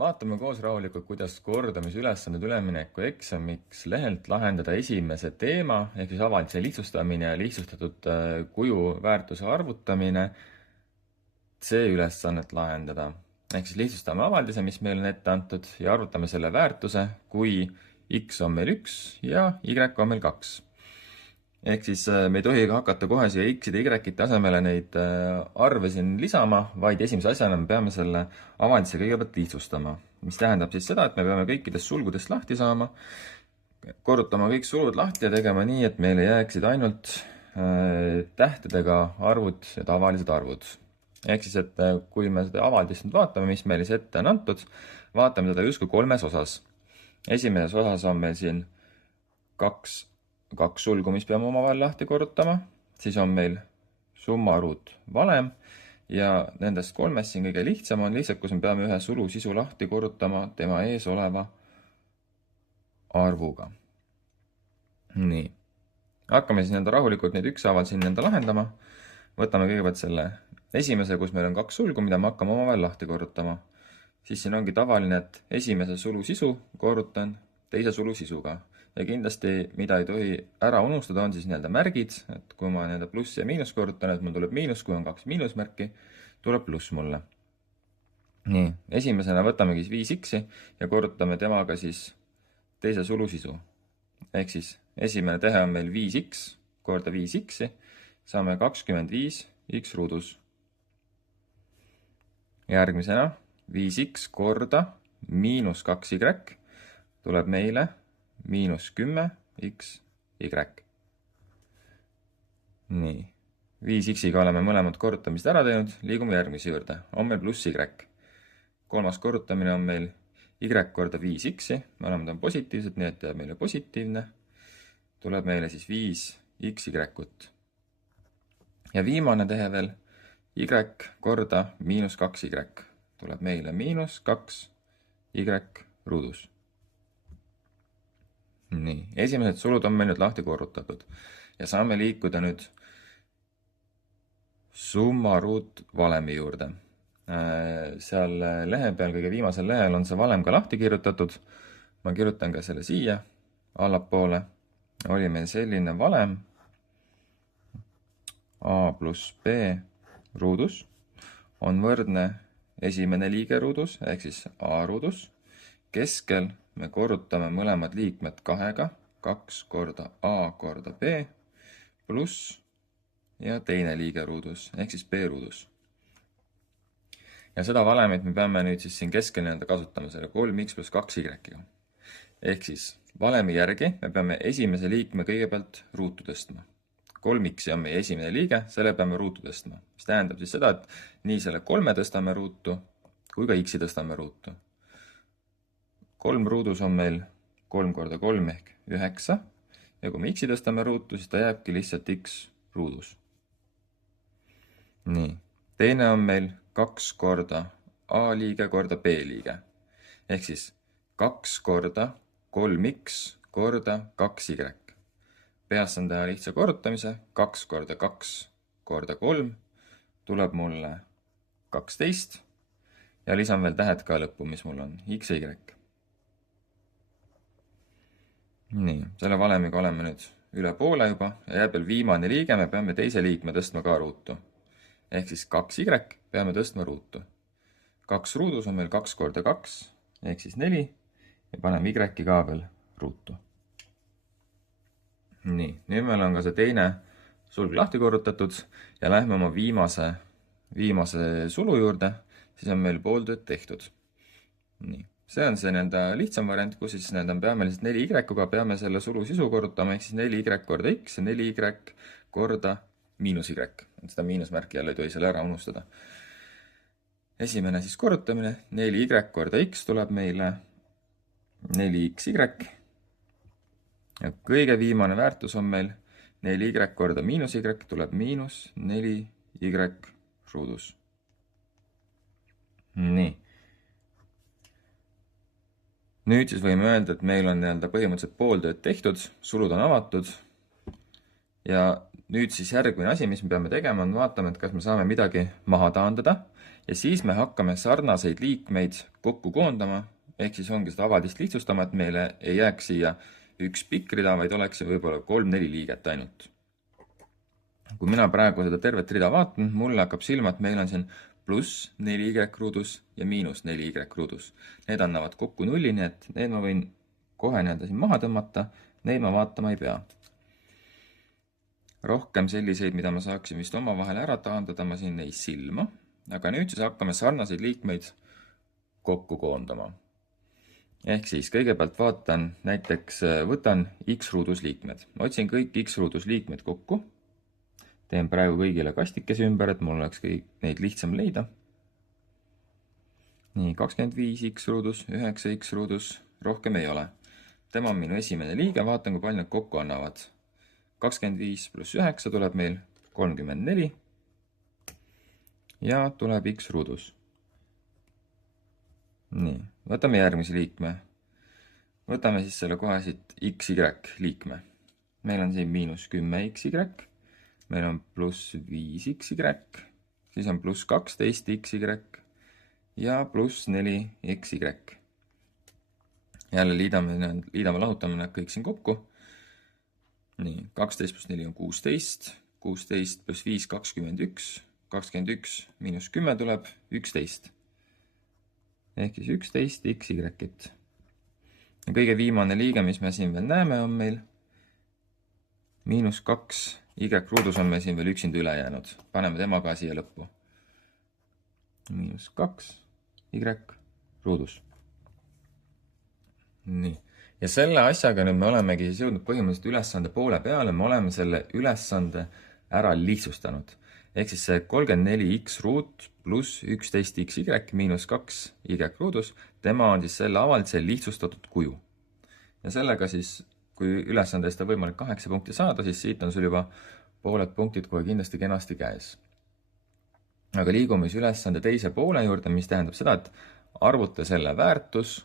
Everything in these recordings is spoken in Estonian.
Vaatame koos rahulikult, kuidas kordamisülesanded ülemineku eksamiks lehelt lahendada esimese teema, ehk siis avaldise lihtsustamine ja lihtsustatud kuju väärtuse arvutamine. C ülesannet lahendada. Ehk siis lihtsustame avaldise, mis meil on ette antud ja arvutame selle väärtuse, kui X on meil 1 ja Y on meil 2. Ehk siis me ei tohi hakata kohe siia X-ide ja Y-ite asemele neid arve siin lisama, vaid esimese asjana me peame selle avaldise kõigepealt lihtsustama. Mis tähendab siis seda, et me peame kõikidest sulgudest lahti saama, korrutama kõik sulud lahti ja tegema nii, et meile jääksid ainult tähtedega arvud ja tavalised arvud. Ehk siis, et kui me seda avaldist nüüd vaatame, mis meile siis ette on antud, vaatame seda justkui kolmes osas. Esimeses osas on meil siin kaks sulgu, mis peame omavahel lahti korrutama, siis on meil summaruut valem ja nendest kolmest siin kõige lihtsam on lihtsalt, kus me peame ühe sulu sisu lahti korrutama tema ees oleva arvuga. Nii. Hakkame siis rahulikult neid ükshaaval siin lahendama. Võtame kõigepealt selle esimese, kus meil on kaks sulgu, mida me hakkame omavahel lahti korrutama. Siis siin ongi tavaline, et esimese sulu sisu korrutan teise sulu sisuga. Ja kindlasti, mida ei tohi ära unustada, on siis märgid, et kui ma pluss ja miinus korrutan, et mul tuleb miinus, kui on kaks miinusmärki, tuleb pluss mulle. Nii, esimesena võtamegi 5x ja korrutame temaga siis teise sulu sisu. Ehk siis esimene tehe on meil 5x korda 5x, saame 25 x ruudus. Järgmisena 5x korda miinus 2y tuleb meile miinus 10 x y. Nii, 5x-iga oleme mõlemad korrutamised ära teinud, liigume järgmise juurde. On meil pluss y. Kolmas korrutamine on meil y korda 5x, mõlemad on positiivsed, nii et jääb meile positiivne. Tuleb meile siis 5xy-ut. Ja viimane tehe veel y korda miinus 2y. Tuleb meile miinus 2y ruudus. Nii, esimesed sulud on meil nüüd lahti korrutatud ja saame liikuda nüüd summaruut valemi juurde. Seal lehe peal, kõige viimasel lehel on see valem ka lahti kirjutatud. Ma kirjutan ka selle siia allapoole. Oli meil selline valem a pluss b ruudus on võrdne esimene liige ruudus, ehk siis a ruudus. Keskel me korrutame mõlemad liikmed 2-ga, 2 korda a korda b, pluss ja teine liige ruudus, ehk siis b ruudus. Ja seda valemit me peame nüüd siis siin keskel kasutama selle 3x pluss 2y-ga. Ehk siis valemi järgi me peame esimese liikme kõigepealt ruutu tõstma. 3x on meie esimene liige, selle peame ruutu tõstma. Mis tähendab siis seda, et nii selle 3 tõstame ruutu, kui ka x-i tõstame ruutu. 3 ruudus on meil 3 korda 3 ehk 9 ja kui me x-i tõstame ruutu, siis ta jääbki lihtsalt x ruudus. Nii, teine on meil 2 korda a liige korda b liige. Ehk siis 2 korda 3x korda 2y. Peas on teha lihtsa korrutamise, 2 korda 2 korda 3 tuleb mulle 12 ja lisan veel tähed ka lõppu, mis mul on x ja y. Nii, selle valemiga oleme nüüd üle poole juba ja jääb veel viimane liige, me peame teise liikme tõstma ka ruutu. Ehk siis 2y peame tõstma ruutu. 2 ruudus on meil 2 korda 2, ehk siis 4 ja paneme y ka veel ruutu. Nii, nüüd meil on ka see teine sulg lahti korrutatud ja lähme oma viimase sulu juurde, siis on meil pooltööd tehtud. Nii. See on see lihtsam variant, kus siis peame lihtsalt 4y-ga peame selle sulu sisu korrutama, ehk siis 4y korda x ja 4y korda miinus y. Seda miinusmärki jälle ei tohi selle ära unustada. Esimene siis korrutamine, 4y korda x tuleb meile 4xy. Ja kõige viimane väärtus on meil 4y korda miinus y tuleb miinus 4y ruudus. Nii. Nüüd siis võime öelda, et meil on põhimõtteliselt pooltööd tehtud, sulud on avatud ja nüüd siis järgmine asi, mis me peame tegema, on vaatama, et kas me saame midagi maha taandada ja siis me hakkame sarnaseid liikmeid kokku koondama, ehk siis ongi seda avaldist lihtsustama, et meile ei jääks siia üks pikk rida, vaid oleks see võib-olla 3-4 liiget ainult. Kui mina praegu seda tervet rida vaatan, mulle hakkab silma, et meil on siin pluss 4y ruudus ja miinus 4y ruudus. Need annavad kokku 0, nii et need ma võin kohe siin maha tõmmata, neid ma vaatama ei pea. Rohkem selliseid, mida ma saaksin vist omavahel ära taandada, ma siin ei silma, aga nüüd siis hakkame sarnaseid liikmeid kokku koondama. Ehk siis kõigepealt vaatan näiteks, võtan X ruudus liikmed. Ma otsin kõik X ruudus liikmed kokku. Teen praegu kõigile kastikese ümber, et mul oleks kõik neid lihtsam leida. Nii, 25 X ruudus, 9 X ruudus, rohkem ei ole. Tema on minu esimene liige, vaatan, kui palju nad kokku annavad. 25 pluss 9 tuleb meil 34 ja tuleb X ruudus. Nii, võtame järgmise liikme. Võtame siis selle kohe siit XY liikme. Meil on siin miinus 10 XY, meil on pluss 5 XY, siis on pluss 12 XY ja pluss 4 XY. Jälle liidame, lahutame nad kõik siin kokku. Nii, 12 pluss 4 on 16, 16 pluss 5, 21, 21 miinus 10 tuleb 11. Ehk siis 11 XY-t. Ja kõige viimane liige, mis me siin veel näeme, on meil miinus 2 Y ruudus on meil siin veel üksinda üle jäänud. Paneme tema ka siia lõppu. Miinus 2 Y ruudus. Nii. Ja selle asjaga nüüd me olemegi siis jõudnud põhimõtteliselt ülesande poole peale, me oleme selle ülesande ära lihtsustanud. Ehk siis see 34x ruut pluss 11xy miinus 2y ruudus, tema on siis selle avaldise lihtsustatud kuju. Ja sellega siis, kui ülesandest on võimalik 8 punkti saada, siis siit on sul juba pooled punktid kohe kindlasti kenasti käes. Aga liigume siis ülesande teise poole juurde, mis tähendab seda, et arvuta selle väärtus,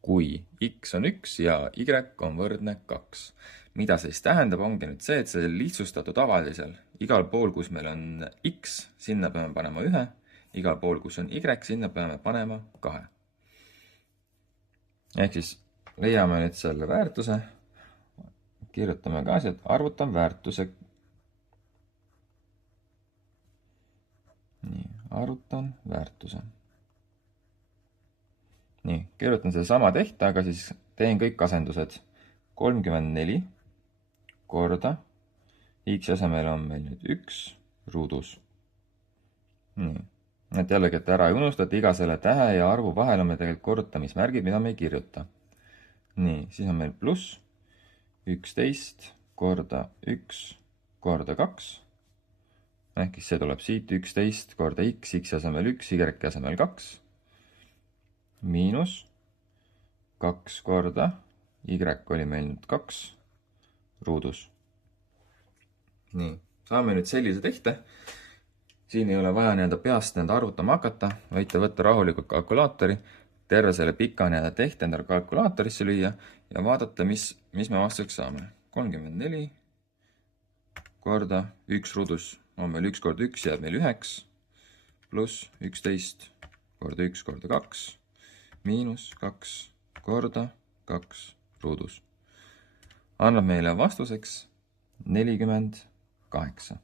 kui x on 1 ja y on võrdne 2. Mida see siis tähendab, ongi nüüd see, et see lihtsustatud avaldisel igal pool, kus meil on x, sinna peame panema 1, igal pool, kus on y, sinna peame panema 2. Ehk siis leiame nüüd selle väärtuse, kirjutame ka see, et arvutan väärtuse. Nii, arvutan väärtuse. Nii, kirjutan selle sama tehte, aga siis teen kõik asendused. 34 korda, x asemel on meil nüüd 1 ruudus. Nii, et jällegi, et ära ei unusta, et iga selle tähe ja arvu vahel on meil tegelikult korrutamismärgid, mida me ei kirjuta. Nii, siis on meil pluss 11 korda 1 korda 2. Ehk see tuleb siit 11 korda x asemel 1, y asemel 2. Miinus 2 korda, y oli meil nüüd 2 ruudus. Nii, saame nüüd sellise tehte. Siin ei ole vaja peast arvutama hakata, võite võtta rahulikult kalkulaatori, terve selle pika tehte endale kalkulaatorisse lüüa ja vaadata, mis me vastuseks saame. 34 korda 1 ruudus on meil 1 korda 1 jääb meil 9, pluss 11 korda 1 korda 2, miinus 2 korda 2 ruudus. Annab meile vastuseks 48.